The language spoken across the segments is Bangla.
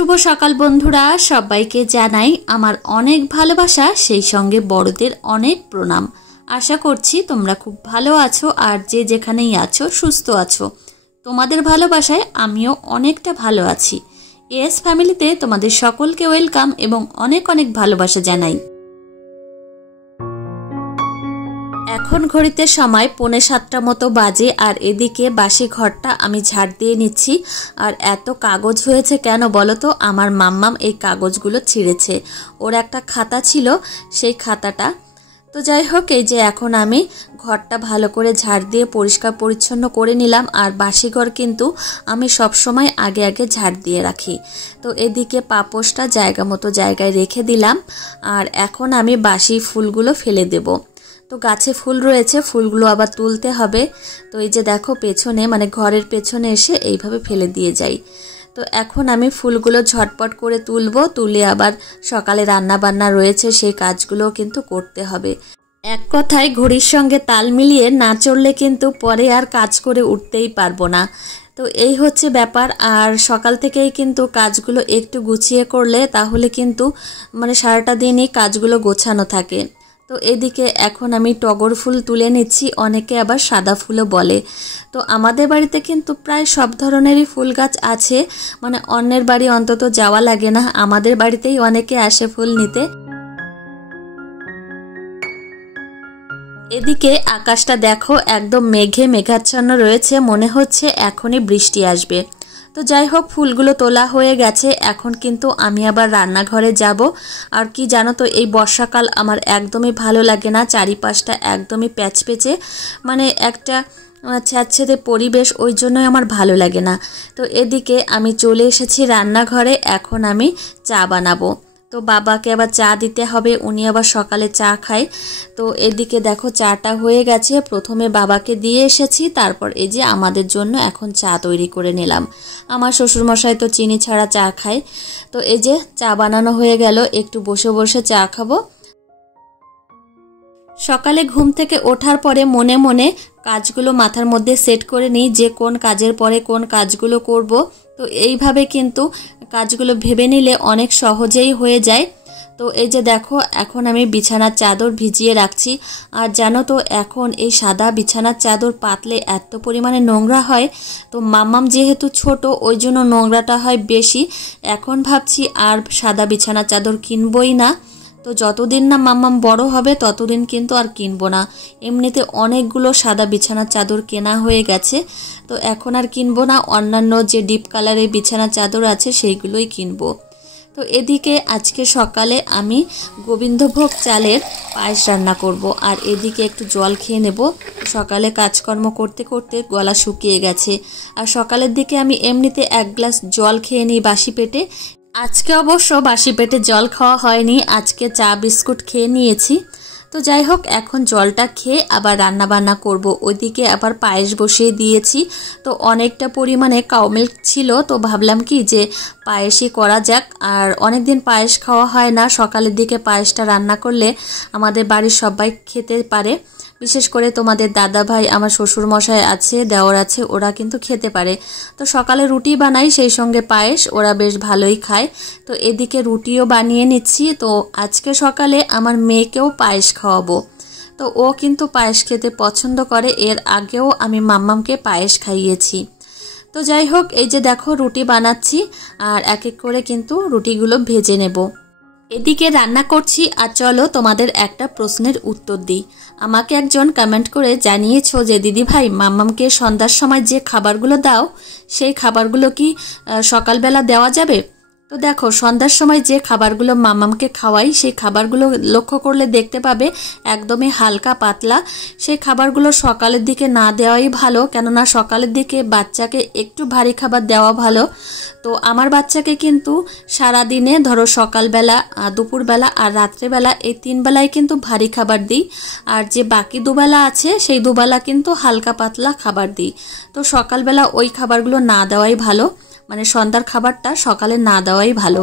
শুভ সকাল বন্ধুরা, সবাইকে জানাই আমার অনেক ভালোবাসা, সেই সঙ্গে বড়দের অনেক প্রণাম। আশা করছি তোমরা খুব ভালো আছো আর যে যেখানেই আছো সুস্থ আছো। তোমাদের ভালোবাসায় আমিও অনেকটা ভালো আছি। এস ফ্যামিলিতে তোমাদের সকলকে ওয়েলকাম এবং অনেক অনেক ভালোবাসা জানাই। এখন ঘড়িতে সময় 6:45 মতো বাজে আর এদিকে বাসি ঘরটা আমি ঝাড় দিয়ে নিচ্ছি। আর এত কাগজ হয়েছে কেন বলো তো? আমার মাম্মাম এই কাগজগুলো ছিঁড়েছে। ওর একটা খাতা ছিল, সেই খাতাটা। তো যাই হোক, এই যে এখন আমি ঘরটা ভালো করে ঝাড় দিয়ে পরিষ্কার পরিচ্ছন্ন করে নিলাম। আর বাসি ঘর কিন্তু আমি সব সময় আগে আগে ঝাড় দিয়ে রাখি। তো এদিকে পাপোশটা জায়গা মতো জায়গায় রেখে দিলাম। আর এখন আমি বাসি ফুলগুলো ফেলে দেব। তো গাছে ফুল রয়েছে, ফুলগুলো আবার তুলতে হবে। তো এই যে দেখো পেছনে, মানে ঘরের পেছনে এসে এইভাবে ফেলে দিয়ে যাই। তো এখন আমি ফুলগুলো ঝটপট করে তুলবো, তুলে আবার সকালে রান্না বান্না রয়েছে, সেই কাজগুলো কিন্তু করতে হবে। এক কথায় ঘড়ির সঙ্গে তাল মিলিয়ে না চললে কিন্তু পরে আর কাজ করে উঠতেই পারবো না। তো এই হচ্ছে ব্যাপার। আর সকাল থেকেই কিন্তু কাজগুলো একটু গুছিয়ে করলে তাহলে কিন্তু মানে সারাটা দিনই কাজগুলো গোছানো থাকে। তো এদিকে এখন আমি টগর ফুল তুলে নিচ্ছি, অনেকে আবার সাদা ফুলও বলে। তো আমাদের বাড়িতে কিন্তু প্রায় সব ধরনেরই ফুল গাছ আছে, মানে অন্যের বাড়ি অন্তত যাওয়া লাগে না, আমাদের বাড়িতেই অনেকে আসে ফুল নিতে। এদিকে আকাশটা দেখো একদম মেঘে মেঘাচ্ছন্ন রয়েছে, মনে হচ্ছে এখনই বৃষ্টি আসবে। তো যাই হোক, ফুলগুলো তোলা হয়ে গেছে। এখন কিন্তু আমি আবার রান্নাঘরে যাব। আর কি জানো তো, এই বর্ষাকাল আমার একদমই ভালো লাগে না, চারিপাশটা একদমই প্যাচপেচে, মানে একটা স্যাঁতসেঁতে পরিবেশ, ওই জন্যই আমার ভালো লাগে না। তো এদিকে আমি চলে এসেছি রান্নাঘরে, এখন আমি চা বানাবো। তো বাবাকে আবার চা দিতে হবে, উনি আবার সকালে চা খায়। তো এদিকে দেখো চাটা হয়ে গেছে, প্রথমে বাবাকে দিয়ে এসেছি, তারপর এই যে আমাদের জন্য এখন চা তৈরি করে নিলাম। আমার শ্বশুরমশাই তো চিনি ছাড়া চা খায়। তো এই যে চা বানানো হয়ে গেল, একটু বসে বসে চা খাবো। সকালে ঘুম থেকে ওঠার পরে মনে মনে কাজগুলো মাথার মধ্যে সেট করে নিই যে কোন কাজের পরে কোন কাজগুলো করব। তো এইভাবে কিন্তু কাজগুলো ভেবে নিলে অনেক সহজেই হয়ে যায়। তো এই যে দেখো এখন আমি বিছানার চাদর ভিজিয়ে রাখছি। আর জানো তো, এখন এই সাদা বিছানার চাদর পাতলে এত পরিমাণে নোংরা হয়। তো মাম্মাম যেহেতু ছোট, ওই জন্য নোংরাটা হয় বেশি। এখন ভাবছি আর সাদা বিছানার চাদর কিনবই না। তো যতদিন না মাম্মাম বড় হবে ততদিন কিন্তু আর কিনবো না। এমনিতে অনেকগুলো সাদা বিছানার চাদর কেনা হয়ে গেছে, তো এখন আর কিনবো না। অন্যান্য যে ডিপ কালারের বিছানার চাদর আছে সেইগুলোই কিনবো। তো এদিকে আজকে সকালে আমি গোবিন্দভোগ চালের পায়েস রান্না করব। আর এদিকে একটু জল খেয়ে নেব, সকালে কাজকর্ম করতে করতে গলা শুকিয়ে গেছে। আর সকালের দিকে আমি এমনিতে 1 গ্লাস জল খেয়ে নিই বাসি পেটে। আজকে অবশ্য বাসি পেটে জল খাওয়া হয়নি, আজকে চা বিস্কুট খেয়ে নিয়েছি। তো যাই হোক, এখন জলটা খেয়ে আবার রান্না বান্না করব। ওইদিকে আবার পায়েস বসিয়ে দিয়েছি। তো অনেকটা পরিমাণে কাউ মিল্ক ছিল, তো ভাবলাম কি যে পায়েসই করা যাক। আর অনেক দিন পায়েস খাওয়া হয় না, সকালের দিকে পায়েসটা রান্না করলে আমাদের বাড়ির সবাই খেতে পারে। বিশেষ করে তোমাদের দাদা ভাই, আমার শ্বশুর মশাই আছে, দেওর আছে, ওরা কিন্তু খেতে পারে। তো সকালে রুটি বানাই, সেই সঙ্গে পায়েস, ওরা বেশ ভালোই খায়। তো এদিকে রুটিও বানিয়ে নিচ্ছি। তো আজকে সকালে আমার মেয়েকেও পায়েস খাওয়াবো। তো ও কিন্তু পায়েস খেতে পছন্দ করে, এর আগেও আমি মাম্মামকে পায়েস খাইয়েছি। তো যাই হোক, এই যে দেখো রুটি বানাচ্ছি আর এক এক করে কিন্তু রুটিগুলো ভেজে নেব। এদিকে রান্না করছি। আর চলো তোমাদের একটা প্রশ্নের উত্তর দিই। আমাকে একজন কমেন্ট করে জানিয়েছো যে দিদি ভাই, মাম্মামকে সন্ধ্যার সময় যে খাবারগুলো দাও সেই খাবারগুলো কি সকালবেলা দেওয়া যাবে? তো দেখো, সন্ধ্যার সময় যে খাবারগুলো মাম্মামকে খাওয়াই সেই খাবারগুলো লক্ষ্য করলে দেখতে পাবে একদমই হালকা পাতলা। সেই খাবারগুলো সকালের দিকে না দেওয়াই ভালো, কেননা সকালের দিকে বাচ্চাকে একটু ভারী খাবার দেওয়া ভালো। তো আমার বাচ্চাকে কিন্তু সারাদিনে ধরো সকালবেলা, দুপুরবেলা আর রাত্রেবেলা, এই 3 বেলায় কিন্তু ভারী খাবার দিই। আর যে বাকি 2 বেলা আছে সেই 2 বেলা কিন্তু হালকা পাতলা খাবার দিই। তো সকালবেলা ওই খাবারগুলো না দেওয়াই ভালো, মানে সন্ধ্যার খাবারটা সকালে না দেওয়াই ভালো।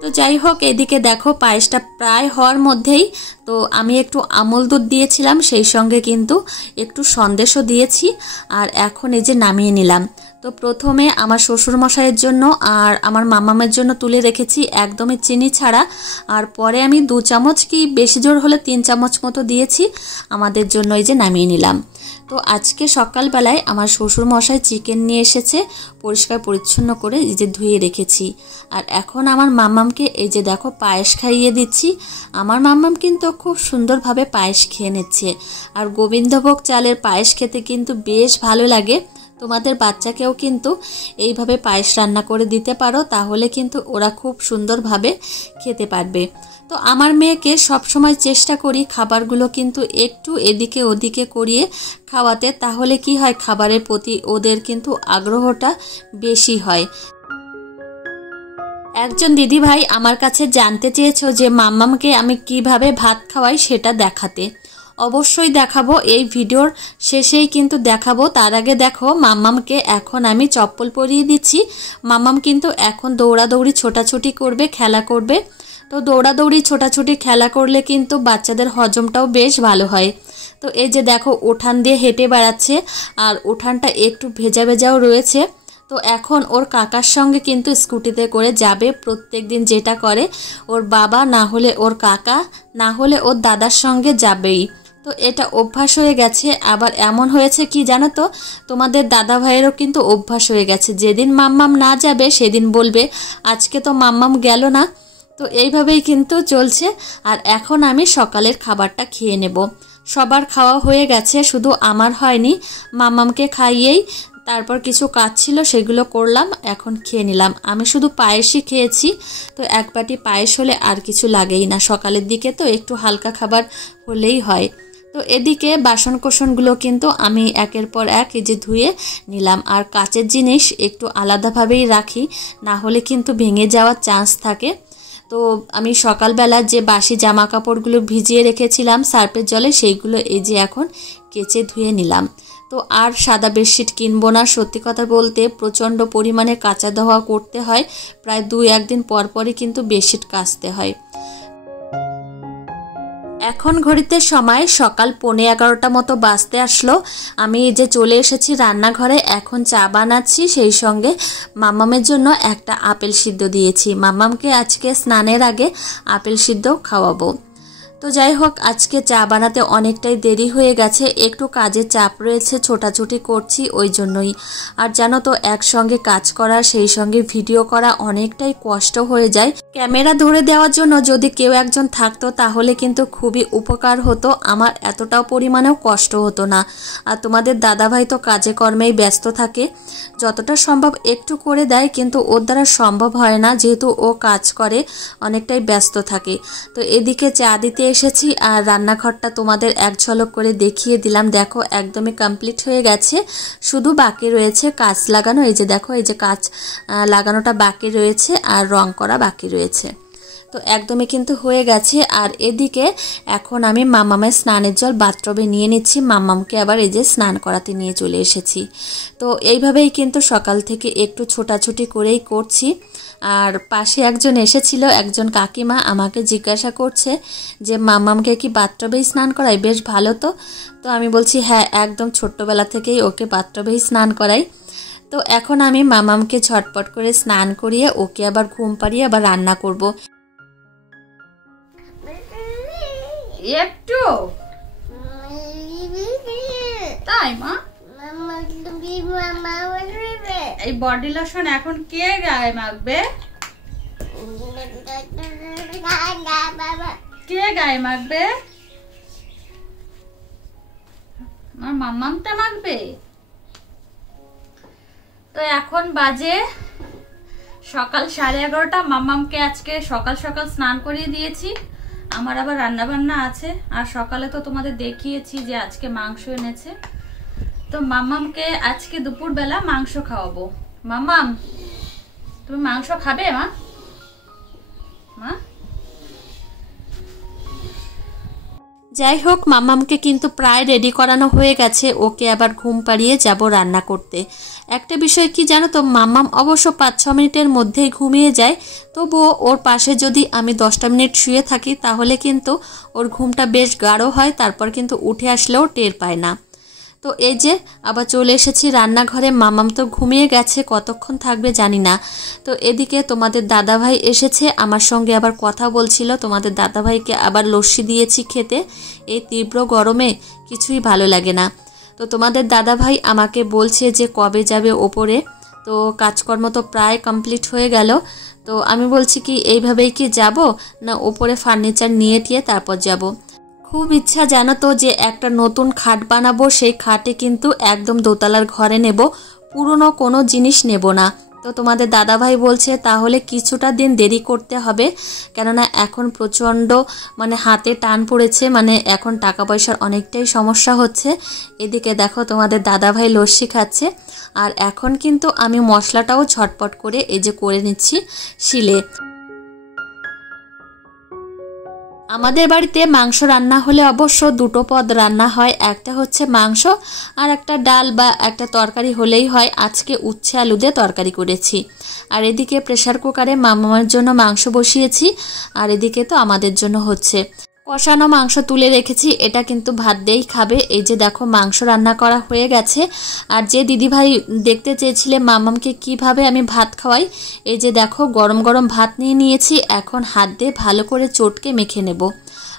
তো যাই হোক, এদিকে দেখো পায়েসটা প্রায় হওয়ার মধ্যেই তো আমি একটু আমল দুধ দিয়েছিলাম, সেই সঙ্গে কিন্তু একটু সন্দেশও দিয়েছি। আর এখন এই যে নামিয়ে নিলাম। তো প্রথমে আমার শ্বশুরমশাইয়ের জন্য আর আমার মামামের জন্য তুলে রেখেছি একদমই চিনি ছাড়া, আর পরে আমি 2 চামচ কি বেশি জোর হলে 3 চামচ মতো দিয়েছি আমাদের জন্য, এই যে নামিয়ে নিলাম। তো আজকে সকালবেলায় আমার শ্বশুরমশাই চিকেন নিয়ে এসেছে, পরিষ্কার পরিচ্ছন্ন করে এই যে ধুয়ে রেখেছি। আর এখন আমার মাম্মামকে এই যে দেখো পায়েস খাইয়ে দিচ্ছি। আমার মাম্মাম কিন্তু খুব সুন্দরভাবে পায়েস খেয়ে নিচ্ছে, আর গোবিন্দভোগ চালের পায়েস খেতে কিন্তু বেশ ভালো লাগে। তোমাদের বাচ্চাকেও কিন্তু এইভাবে পায়েস রান্না করে দিতে পারো, তাহলে কিন্তু ওরা খুব সুন্দরভাবে খেতে পারবে। তো আমার মেয়েকে সবসময় চেষ্টা করি খাবারগুলো কিন্তু একটু এদিকে ওদিকে করিয়ে খাওয়াতে, তাহলে কি হয় খাবারের প্রতি ওদের কিন্তু আগ্রহটা বেশি হয়। একজন দিদিভাই আমার কাছে জানতে চেয়েছো যে মাম্মামকে আমি কিভাবে ভাত খাওয়াই সেটা দেখাতে। অবশ্যই দেখাবো, এই ভিডিওর শেষেই কিন্তু দেখাবো। তার আগে দেখো মাম্মামকে এখন আমি চপ্পল পরিয়ে দিচ্ছি। মাম্মাম কিন্তু এখন দৌড়াদৌড়ি ছোটাছুটি করবে, খেলা করবে। তো দৌড়াদৌড়ি ছোটাছুটি খেলা করলে কিন্তু বাচ্চাদের হজমটাও বেশ ভালো হয়। তো এই যে দেখো উঠান দিয়ে হেঁটে বেড়াচ্ছে, আর উঠানটা একটু ভেজা ভেজাও রয়েছে। তো এখন ওর কাকার সঙ্গে কিন্তু স্কুটিতে করে যাবে, প্রত্যেক দিন যেটা করে। ওর বাবা না হলে ওর কাকা না হলে ওর দাদার সঙ্গে যাবেই। তো এটা অভ্যাস হয়ে গেছে। আবার এমন হয়েছে কি জানো তো, তোমাদের দাদা ভাইয়েরও কিন্তু অভ্যাস হয়ে গেছে, যেদিন মাম্মাম না যাবে সেদিন বলবে আজকে তো মাম্মাম গেল না। তো এইভাবেই কিন্তু চলছে। আর এখন আমি সকালের খাবারটা খেয়ে নেব। সবার খাওয়া হয়ে গেছে, শুধু আমার হয়নি। মাম্মামকে খাইয়েই তারপর কিছু কাজ ছিল সেগুলো করলাম, এখন খেয়ে নিলাম। আমি শুধু পায়েসই খেয়েছি। তো এক বাটি পায়েস হলে আর কিছু লাগেই না, সকালের দিকে তো একটু হালকা খাবার হলেই হয়। তো এদিকে বাসন কোসনগুলো কিন্তু আমি একের পর এক এই যে ধুয়ে নিলাম। আর কাচের জিনিস একটু আলাদাভাবেই রাখি, না হলে কিন্তু ভেঙে যাওয়ার চান্স থাকে। তো আমি সকালবেলা যে বাসি জামা কাপড়গুলো ভিজিয়ে রেখেছিলাম সার্ফের জলে, সেইগুলো এই যে এখন কেচে ধুয়ে নিলাম। তো আর সাদা বেডশিট কিনবো না। সত্যি কথা বলতে প্রচণ্ড পরিমাণে কাচা ধোয়া করতে হয়, প্রায় 2-1 দিন পর পরই কিন্তু বেডশিট কাচতে হয়। এখন ঘড়িতে সময় সকাল 11:15 মতো বাজতে আসলো। আমি যে চলে এসেছি রান্নাঘরে, এখন চা বানাচ্ছি, সেই সঙ্গে মাম্মামের জন্য একটা আপেল সিদ্ধ দিয়েছি। মাম্মামকে আজকে স্নানের আগে আপেল সিদ্ধ খাওয়াবো। তো যাই হোক, আজকে চা বানাতে অনেকটাই দেরি হয়ে গেছে, একটু কাজের চাপ রয়েছে, ছোটাছুটি করছি ওই জন্যই। আর জানো তো একসঙ্গে কাজ করা সেই সঙ্গে ভিডিও করা অনেকটাই কষ্ট হয়ে যায়। ক্যামেরা ধরে দেওয়ার জন্য যদি কেউ একজন থাকতো তাহলে কিন্তু খুবই উপকার হতো, আমার এতটাও পরিমাণেও কষ্ট হতো না। আর তোমাদের দাদাভাই তো কাজে কর্মেই ব্যস্ত থাকে, যতটা সম্ভব একটু করে দেয়, কিন্তু ওর দ্বারা সম্ভব হয় না, যেহেতু ও কাজ করে অনেকটাই ব্যস্ত থাকে। তো এদিকে চা দিতে এসেছি, আর রান্নাঘরটা তোমাদের এক ঝলক করে দেখিয়ে দিলাম। দেখো একদমই কমপ্লিট হয়ে গেছে, শুধু বাকি রয়েছে কাঁচ লাগানো। এই যে দেখো, এই যে কাঁচ লাগানোটা বাকি রয়েছে, আর রং করা বাকি রয়েছে। তো একদমই কিন্তু হয়ে গেছে। আর এদিকে এখন আমি মাম্মামের স্নানের জল বাথটবে নিয়ে নিচ্ছি, মাম্মামকে আবার এই যে স্নান করাতে নিয়ে চলে এসেছি। তো এইভাবেই কিন্তু সকাল থেকে একটু ছোটাছুটি করেই করছি। আর পাশে একজন এসেছিল, একজন কাকিমা আমাকে জিজ্ঞাসা করছে যে মাম্মামকে কি বাথটবেই স্নান করাই, বেশ ভালো তো। তো আমি বলছি হ্যাঁ, একদম ছোট্টবেলা থেকেই ওকে বাথটবেই স্নান করাই। তো এখন আমি মাম্মামকে ঝটপট করে স্নান করিয়ে ওকে আবার ঘুম পাড়িয়ে আবার রান্না করব। একটু তাই মা, এই বডি লোশন এখন কে গায়ে মাখবে? কে গায়ে মাখবে? আমার মাম্মামটা মাখবে। তো এখন বাজে সকাল 11:30। মাম্মামকে আজকে সকাল সকাল স্নান করিয়ে দিয়েছি। আমার আবার রান্না বান্না আছে, আর সকালে তো তোমাদের দেখিয়েছি যে আজকে মাংস এনেছে। তো মাম্মামকে আজকে দুপুরবেলা মাংস খাওয়াবো। মাম্মাম, তুমি মাংস খাবে মা? মা যাই হোক, মাম্মামকে কিন্তু প্রায় রেডি করানো হয়ে গেছে, ওকে আবার ঘুম পাড়িয়ে যাব রান্না করতে। একটা বিষয় কি জানো তো, মাম্মাম অবশ্য 5-6 মিনিটের মধ্যেই ঘুমিয়ে যায়, তবুও ওর পাশে যদি আমি 10টা মিনিট শুয়ে থাকি তাহলে কিন্তু ওর ঘুমটা বেশ গাঢ় হয়, তারপর কিন্তু উঠে আসলেও টের পায় না। তো এই যে আবার চলে এসেছি রান্নাঘরে। মামাম তো ঘুমিয়ে গেছে, কতক্ষণ থাকবে জানি না। তো এদিকে তোমাদের দাদাভাই এসেছে, আমার সঙ্গে আবার কথা বলছিল। তোমাদের দাদাভাইকে আবার লস্যি দিয়েছি খেতে। এই তীব্র গরমে কিছুই ভালো লাগে না। তো তোমাদের দাদাভাই আমাকে বলছে যে কবে যাবে ওপরে। তো কাজকর্ম তো প্রায় কমপ্লিট হয়ে গেল। তো আমি বলছি কি এইভাবেই কি যাব, না ওপরে ফার্নিচার নিয়ে টিয়ে তারপর যাব। খুব ইচ্ছা জানো তো যে একটা নতুন খাট বানাবো, সেই খাটে কিন্তু একদম দোতলার ঘরে নেব, পুরনো কোনো জিনিস নেব না। তো তোমাদের দাদাভাই বলছে তাহলে কিছুটা দিন দেরি করতে হবে, কেননা এখন প্রচণ্ড হাতে টান পড়েছে, এখন টাকা পয়সার অনেকটাই সমস্যা হচ্ছে। এদিকে দেখো তোমাদের দাদাভাই লস্যি খাচ্ছে, আর এখন কিন্তু আমি মশলাটাও ঝটপট করে এই যে করে নিচ্ছি শিলে। আমাদের বাড়িতে মাংস রান্না হলে অবশ্য দুটো পদ রান্না হয়, একটা হচ্ছে মাংস আর একটা ডাল বা একটা তরকারি হলেই হয়। আজকে উচ্ছে আলু দিয়ে তরকারি করেছি। আর এদিকে প্রেসার কুকারে মামার জন্য মাংস বসিয়েছি, আর এদিকে তো আমাদের জন্য হচ্ছে। কষানো মাংস তুলে রেখেছি, এটা কিন্তু ভাত দিয়েই খাবে। এই যে দেখো মাংস রান্না করা হয়ে গেছে। আর যে দিদিভাই দেখতে চেয়েছিলে মামামকে কিভাবে আমি ভাত খাওয়াই, এই যে দেখো গরম গরম ভাত নিয়ে নিয়েছি। এখন হাত দিয়ে ভালো করে চটকে মেখে নেব।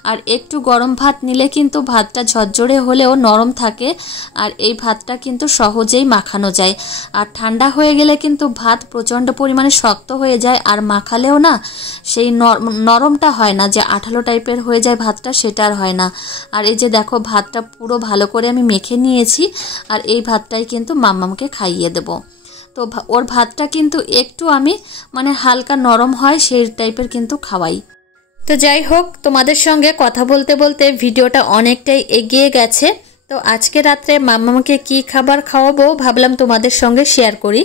আর একটু গরম ভাত নিলে কিন্তু ভাতটা ঝরঝরে হলেও নরম থাকে, আর এই ভাতটা কিন্তু সহজেই মাখানো যায়। আর ঠান্ডা হয়ে গেলে কিন্তু ভাত প্রচণ্ড পরিমাণে শক্ত হয়ে যায়, আর মাখালেও না সেই নরমটা হয় না, যে আঠালো টাইপের হয়ে যায় ভাতটা, সেটা আর হয় না। আর এই যে দেখো ভাতটা পুরো ভালো করে আমি মেখে নিয়েছি, আর এই ভাতটাই কিন্তু মাম্মামকে খাইয়ে দেব। তো ওর ভাতটা কিন্তু একটু আমি হালকা নরম হয় সেই টাইপের কিন্তু খাওয়াই। তো যাই হোক, তোমাদের সঙ্গে কথা বলতে বলতে ভিডিওটা অনেকটাই এগিয়ে গেছে। তো আজকে রাত্রে মাম্মামকে কি খাবার খাওয়াবো ভাবলাম তোমাদের সঙ্গে শেয়ার করি।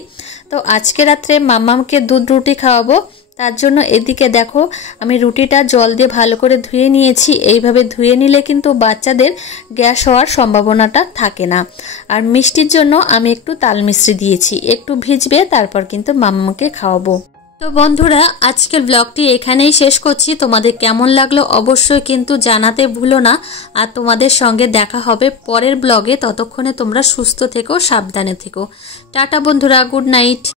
তো আজকে রাত্রে মাম্মামকে দুধ রুটি খাওয়াবো। তার জন্য এদিকে দেখো আমি রুটিটা জল দিয়ে ভালো করে ধুয়ে নিয়েছি। এইভাবে ধুয়ে নিলে কিন্তু বাচ্চাদের গ্যাস হওয়ার সম্ভাবনাটা থাকে না। আর মিষ্টির জন্য আমি একটু তাল মিশ্রি দিয়েছি, একটু ভিজবে, তারপর কিন্তু মাম্মামকে খাওয়াবো। তো বন্ধুরা, আজকের ব্লগটি এখানেই শেষ করছি। তোমাদের কেমন লাগলো অবশ্যই কিন্তু জানাতে ভুলো না। আর তোমাদের সঙ্গে দেখা হবে পরের ব্লগে। ততক্ষণে তোমরা সুস্থ থেকো, সাবধানে থেকো। টাটা বন্ধুরা, গুড নাইট।